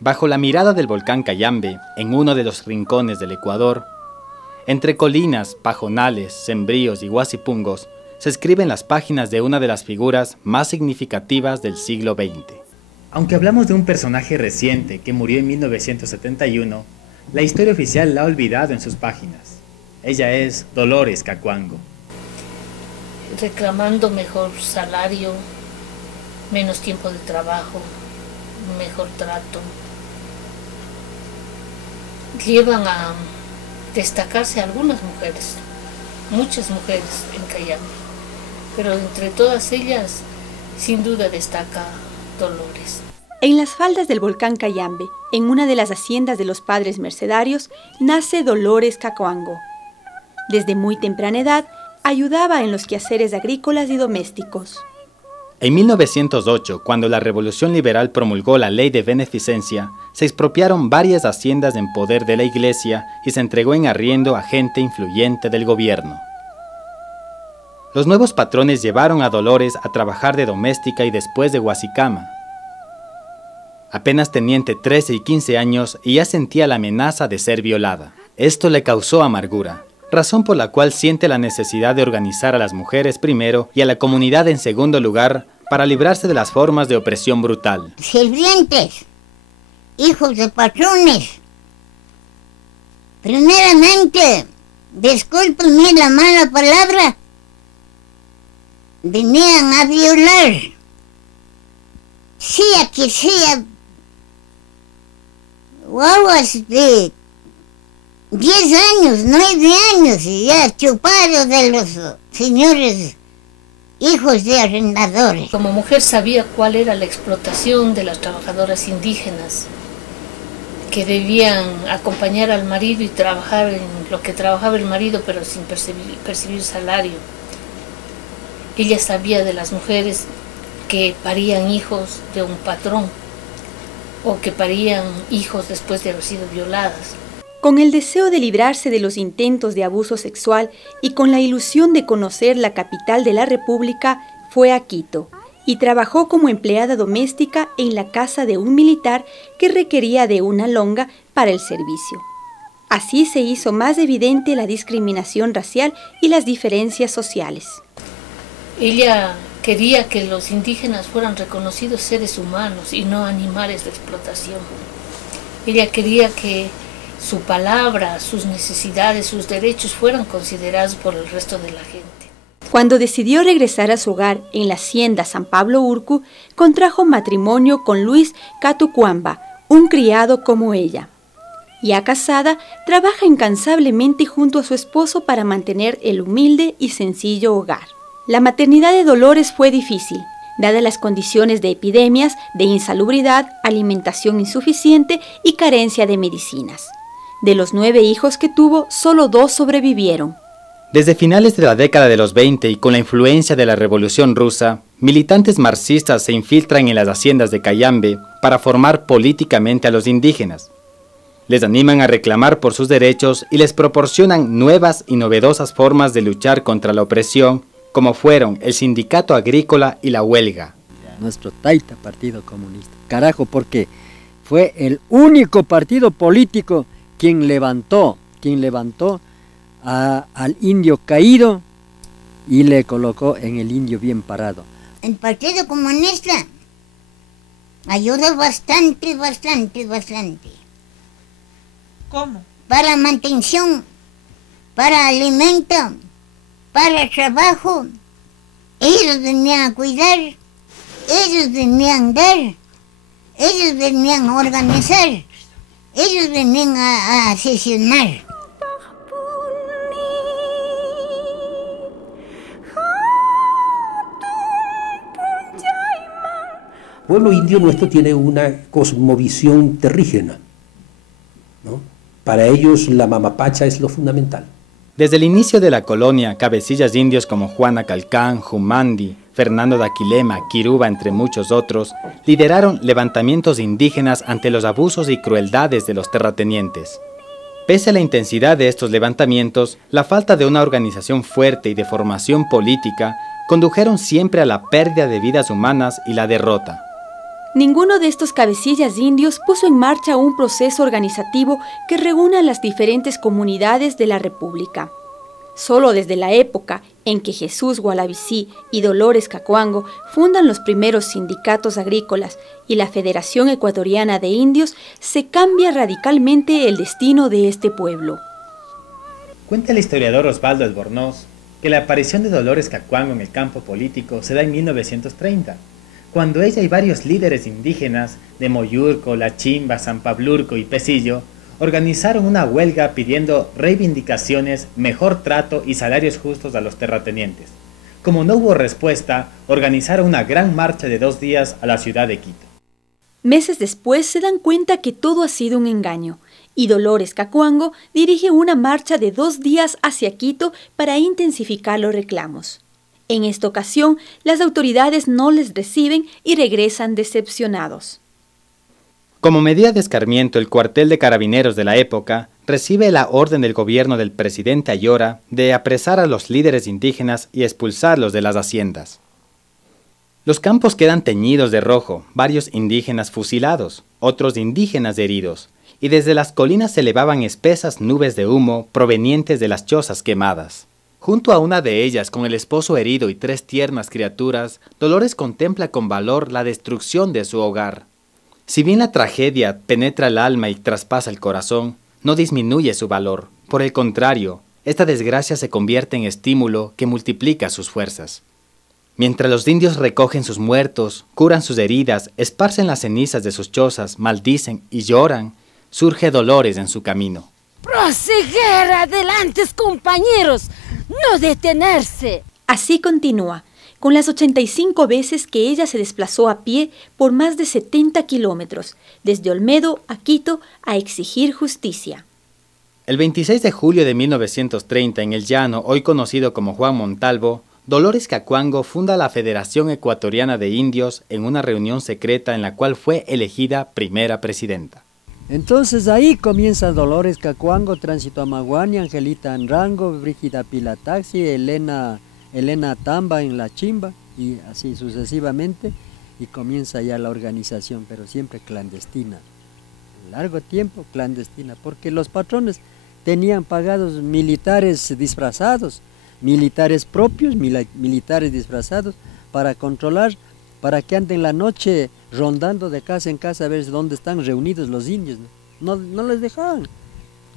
Bajo la mirada del volcán Cayambe, en uno de los rincones del Ecuador, entre colinas, pajonales, sembríos y guasipungos, se escriben las páginas de una de las figuras más significativas del siglo XX. Aunque hablamos de un personaje reciente que murió en 1971, la historia oficial la ha olvidado en sus páginas. Ella es Dolores Cacuango. Reclamando mejor salario, menos tiempo de trabajo, mejor trato, llevan a destacarse algunas mujeres, muchas mujeres en Cayambe, pero entre todas ellas sin duda destaca Dolores. En las faldas del volcán Cayambe, en una de las haciendas de los padres mercedarios, nace Dolores Cacuango. Desde muy temprana edad, ayudaba en los quehaceres agrícolas y domésticos. En 1908, cuando la Revolución Liberal promulgó la Ley de Beneficencia, se expropiaron varias haciendas en poder de la Iglesia y se entregó en arriendo a gente influyente del gobierno. Los nuevos patrones llevaron a Dolores a trabajar de doméstica y después de guasicama. Apenas tenía entre 13 y 15 años y ya sentía la amenaza de ser violada. Esto le causó amargura, razón por la cual siente la necesidad de organizar a las mujeres primero y a la comunidad en segundo lugar para librarse de las formas de opresión brutal. Sirvientes, hijos de patrones, primeramente, discúlpenme la mala palabra, venían a violar, sea que sea, guaguas de 10 años, 9 años, y ya chupados de los señores hijos de arrendadores. Como mujer sabía cuál era la explotación de las trabajadoras indígenas, que debían acompañar al marido y trabajar en lo que trabajaba el marido, pero sin percibir salario. Ella sabía de las mujeres que parían hijos de un patrón, o que parían hijos después de haber sido violadas. Con el deseo de librarse de los intentos de abuso sexual y con la ilusión de conocer la capital de la República, fue a Quito y trabajó como empleada doméstica en la casa de un militar que requería de una longa para el servicio. Así se hizo más evidente la discriminación racial y las diferencias sociales. Ella quería que los indígenas fueran reconocidos seres humanos y no animales de explotación. Ella quería que su palabra, sus necesidades, sus derechos fueran considerados por el resto de la gente. Cuando decidió regresar a su hogar en la hacienda San Pablo Urcu, contrajo matrimonio con Luis Catucuamba, un criado como ella. Ya casada, trabaja incansablemente junto a su esposo para mantener el humilde y sencillo hogar. La maternidad de Dolores fue difícil, dadas las condiciones de epidemias, de insalubridad, alimentación insuficiente y carencia de medicinas. De los 9 hijos que tuvo, solo 2 sobrevivieron. Desde finales de la década de los 20 y con la influencia de la Revolución Rusa, militantes marxistas se infiltran en las haciendas de Cayambe para formar políticamente a los indígenas. Les animan a reclamar por sus derechos y les proporcionan nuevas y novedosas formas de luchar contra la opresión, como fueron el sindicato agrícola y la huelga. Nuestro Taita Partido Comunista. Carajo, porque fue el único partido político quien levantó al indio caído y le colocó en el indio bien parado. El Partido Comunista ayuda bastante. ¿Cómo? Para mantención, para alimento, para trabajo. Ellos venían a cuidar, ellos venían a dar, ellos venían a organizar. Ellos venían a sesionar. El pueblo indio nuestro tiene una cosmovisión terrígena, ¿no? Para ellos la mamapacha es lo fundamental. Desde el inicio de la colonia, cabecillas indios como Juana Calcán, Jumandi, Fernando de Aquilema, Quiruba, entre muchos otros, lideraron levantamientos indígenas ante los abusos y crueldades de los terratenientes. Pese a la intensidad de estos levantamientos, la falta de una organización fuerte y de formación política condujeron siempre a la pérdida de vidas humanas y la derrota. Ninguno de estos cabecillas indios puso en marcha un proceso organizativo que reúna a las diferentes comunidades de la República. Solo desde la época en que Jesús Gualavicí y Dolores Cacuango fundan los primeros sindicatos agrícolas y la Federación Ecuatoriana de Indios, se cambia radicalmente el destino de este pueblo. Cuenta el historiador Osvaldo Albornoz que la aparición de Dolores Cacuango en el campo político se da en 1930, cuando ella y varios líderes indígenas de Moyurco, La Chimba, San Pablurco y Pesillo organizaron una huelga pidiendo reivindicaciones, mejor trato y salarios justos a los terratenientes. Como no hubo respuesta, organizaron una gran marcha de 2 días a la ciudad de Quito. Meses después se dan cuenta que todo ha sido un engaño, y Dolores Cacuango dirige una marcha de 2 días hacia Quito para intensificar los reclamos. En esta ocasión, las autoridades no les reciben y regresan decepcionados. Como medida de escarmiento, el cuartel de carabineros de la época recibe la orden del gobierno del presidente Ayora de apresar a los líderes indígenas y expulsarlos de las haciendas. Los campos quedan teñidos de rojo, varios indígenas fusilados, otros indígenas heridos, y desde las colinas se elevaban espesas nubes de humo provenientes de las chozas quemadas. Junto a una de ellas, con el esposo herido y 3 tiernas criaturas, Dolores contempla con valor la destrucción de su hogar. Si bien la tragedia penetra el alma y traspasa el corazón, no disminuye su valor. Por el contrario, esta desgracia se convierte en estímulo que multiplica sus fuerzas. Mientras los indios recogen sus muertos, curan sus heridas, esparcen las cenizas de sus chozas, maldicen y lloran, surge Dolores en su camino. ¡Proseguir adelante, compañeros! ¡No detenerse! Así continúa, con las 85 veces que ella se desplazó a pie por más de 70 kilómetros, desde Olmedo a Quito, a exigir justicia. El 26 de julio de 1930, en el llano, hoy conocido como Juan Montalvo, Dolores Cacuango funda la Federación Ecuatoriana de Indios en una reunión secreta en la cual fue elegida primera presidenta. Entonces ahí comienza Dolores Cacuango, Tránsito Amaguani, Angelita Anrango, Brígida Pilataxi, Elena Tamba en La Chimba, y así sucesivamente, y comienza ya la organización, pero siempre clandestina. Largo tiempo clandestina, porque los patrones tenían pagados militares disfrazados, militares propios, militares disfrazados, para controlar, para que anden la noche rondando de casa en casa a ver dónde están reunidos los indios. No les dejaban,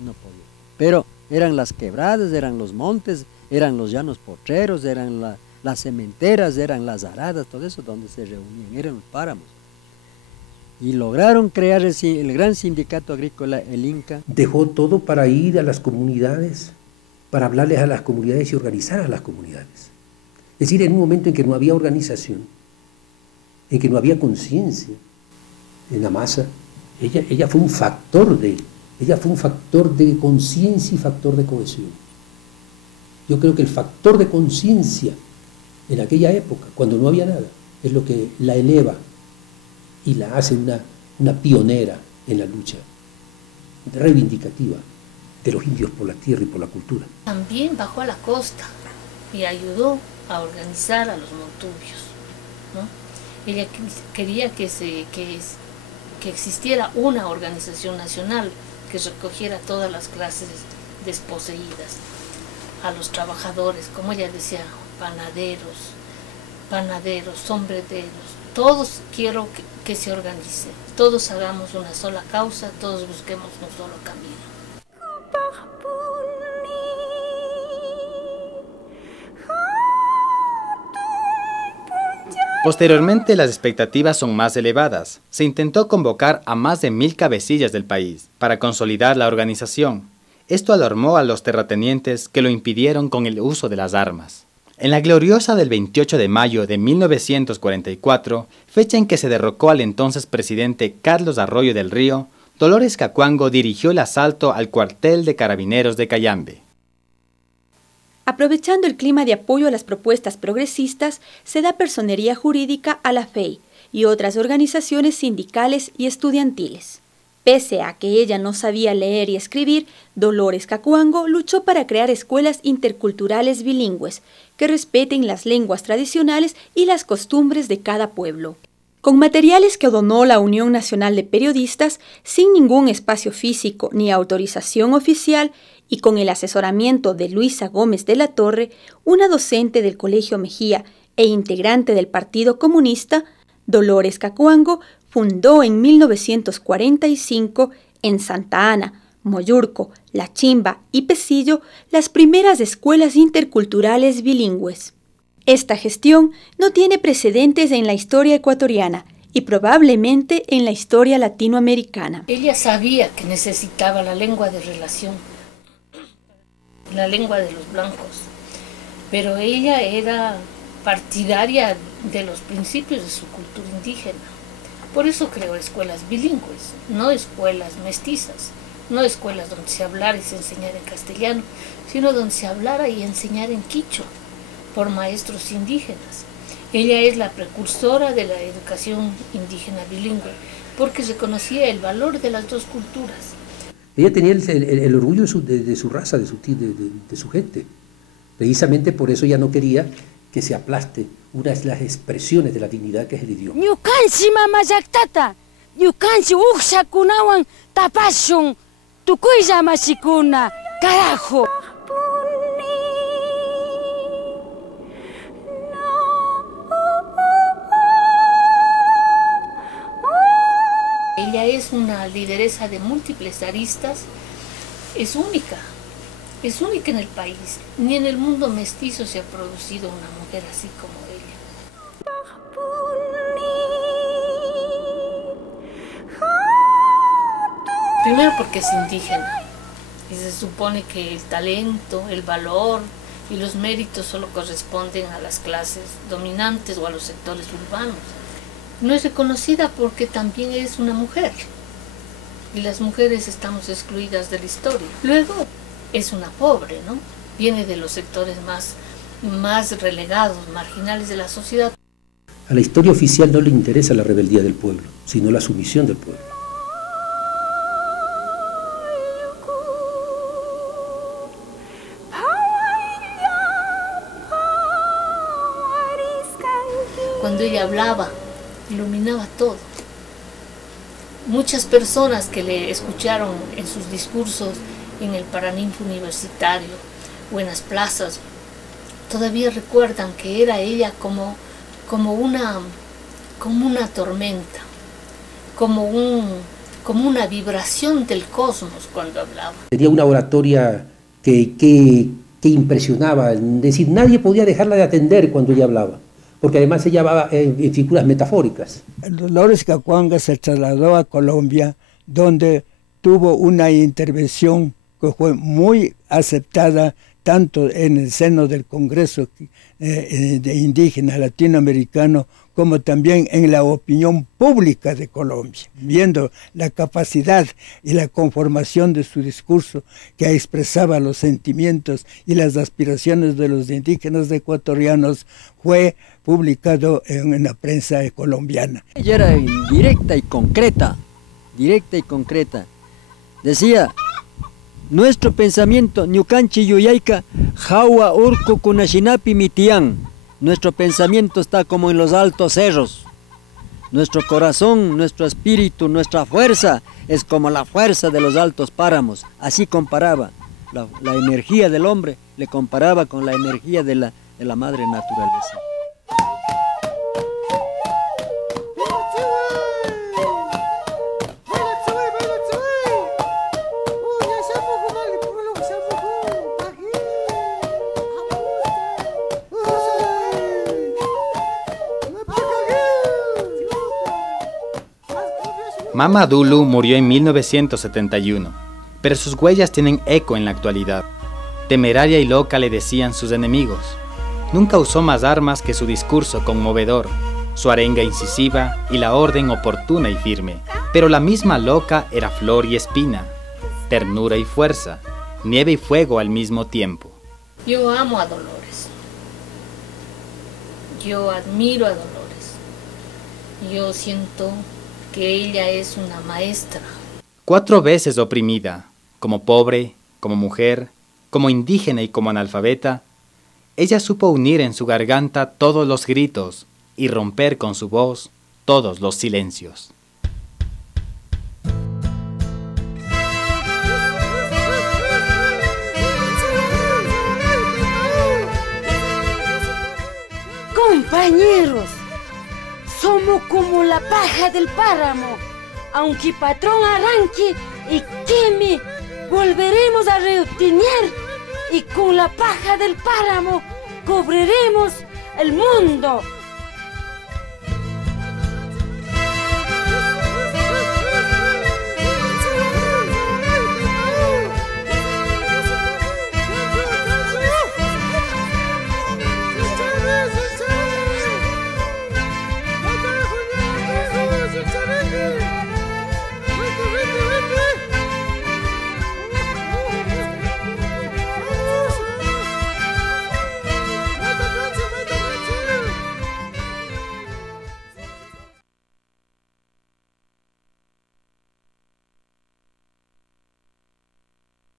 no podían. Pero eran las quebradas, eran los montes, eran los llanos potreros, eran las cementeras, eran las aradas, todo eso donde se reunían, eran los páramos. Y lograron crear el gran sindicato agrícola, el Inca. Dejó todo para ir a las comunidades, para hablarles a las comunidades y organizar a las comunidades. Es decir, en un momento en que no había organización, en que no había conciencia en la masa, ella fue un factor de conciencia y factor de cohesión. Yo creo que el factor de conciencia en aquella época, cuando no había nada, es lo que la eleva y la hace una pionera en la lucha reivindicativa de los indios por la tierra y por la cultura. También bajó a la costa y ayudó a organizar a los montubios, ¿no? Ella quería que existiera una organización nacional que recogiera todas las clases desposeídas, a los trabajadores, como ella decía, panaderos, sombreros, todos quiero que se organicen, todos hagamos una sola causa, todos busquemos un solo camino. Posteriormente, las expectativas son más elevadas. Se intentó convocar a más de 1000 cabecillas del país para consolidar la organización. Esto alarmó a los terratenientes, que lo impidieron con el uso de las armas. En la gloriosa del 28 de mayo de 1944, fecha en que se derrocó al entonces presidente Carlos Arroyo del Río, Dolores Cacuango dirigió el asalto al cuartel de carabineros de Cayambe. Aprovechando el clima de apoyo a las propuestas progresistas, se da personería jurídica a la FEI y otras organizaciones sindicales y estudiantiles. Pese a que ella no sabía leer y escribir, Dolores Cacuango luchó para crear escuelas interculturales bilingües que respeten las lenguas tradicionales y las costumbres de cada pueblo. Con materiales que donó la Unión Nacional de Periodistas, sin ningún espacio físico ni autorización oficial, y con el asesoramiento de Luisa Gómez de la Torre, una docente del Colegio Mejía e integrante del Partido Comunista, Dolores Cacuango fundó en 1945 en Santa Ana, Moyurco, La Chimba y Pesillo las primeras escuelas interculturales bilingües. Esta gestión no tiene precedentes en la historia ecuatoriana y probablemente en la historia latinoamericana. Ella sabía que necesitaba la lengua de relación, la lengua de los blancos, pero ella era partidaria de los principios de su cultura indígena. Por eso creó escuelas bilingües, no escuelas mestizas, no escuelas donde se hablara y se enseñara en castellano, sino donde se hablara y enseñara en quichua, por maestros indígenas. Ella es la precursora de la educación indígena bilingüe, porque reconocía el valor de las dos culturas. Ella tenía el orgullo de su raza, de su gente. Precisamente por eso ella no quería que se aplaste una de las expresiones de la dignidad que es el idioma. Ñukanchi mamallaktata, ñukanchi uqshakunawan tapashun, tukuylla mashikuna, carajo. Ella es una lideresa de múltiples aristas, es única en el país, ni en el mundo mestizo se ha producido una mujer así como ella. Primero porque es indígena, y se supone que el talento, el valor y los méritos solo corresponden a las clases dominantes o a los sectores urbanos. No es reconocida porque también es una mujer, y las mujeres estamos excluidas de la historia. Luego, es una pobre, ¿no? Viene de los sectores más relegados, marginales de la sociedad. A la historia oficial no le interesa la rebeldía del pueblo, sino la sumisión del pueblo. Cuando ella hablaba, iluminaba todo. Muchas personas que le escucharon en sus discursos en el Paraninfo Universitario o en las plazas, todavía recuerdan que era ella como una tormenta, como una vibración del cosmos cuando hablaba. Tenía una oratoria que impresionaba, es decir, nadie podía dejarla de atender cuando ella hablaba, porque además ella hablaba en figuras metafóricas. Dolores Cacuango se trasladó a Colombia, donde tuvo una intervención que fue muy aceptada tanto en el seno del Congreso de Indígenas Latinoamericano como también en la opinión pública de Colombia, viendo la capacidad y la conformación de su discurso que expresaba los sentimientos y las aspiraciones de los indígenas ecuatorianos, fue publicado en la prensa colombiana. Ella era directa y concreta, decía: nuestro pensamiento, ñukanchi yuyayka, jawa urku kunashinapi mitian. Nuestro pensamiento está como en los altos cerros. Nuestro corazón, nuestro espíritu, nuestra fuerza es como la fuerza de los altos páramos. Así comparaba la energía del hombre, le comparaba con la energía de la madre naturaleza. Mama Dulu murió en 1971, pero sus huellas tienen eco en la actualidad. Temeraria y loca le decían sus enemigos. Nunca usó más armas que su discurso conmovedor, su arenga incisiva y la orden oportuna y firme. Pero la misma loca era flor y espina, ternura y fuerza, nieve y fuego al mismo tiempo. Yo amo a Dolores. Yo admiro a Dolores. Yo siento que ella es una maestra. 4 veces oprimida, como pobre, como mujer, como indígena y como analfabeta, ella supo unir en su garganta todos los gritos y romper con su voz todos los silencios. Compañeros, somos como la paja del páramo. Aunque patrón arranque y queme, volveremos a reutinear y con la paja del páramo cubriremos el mundo.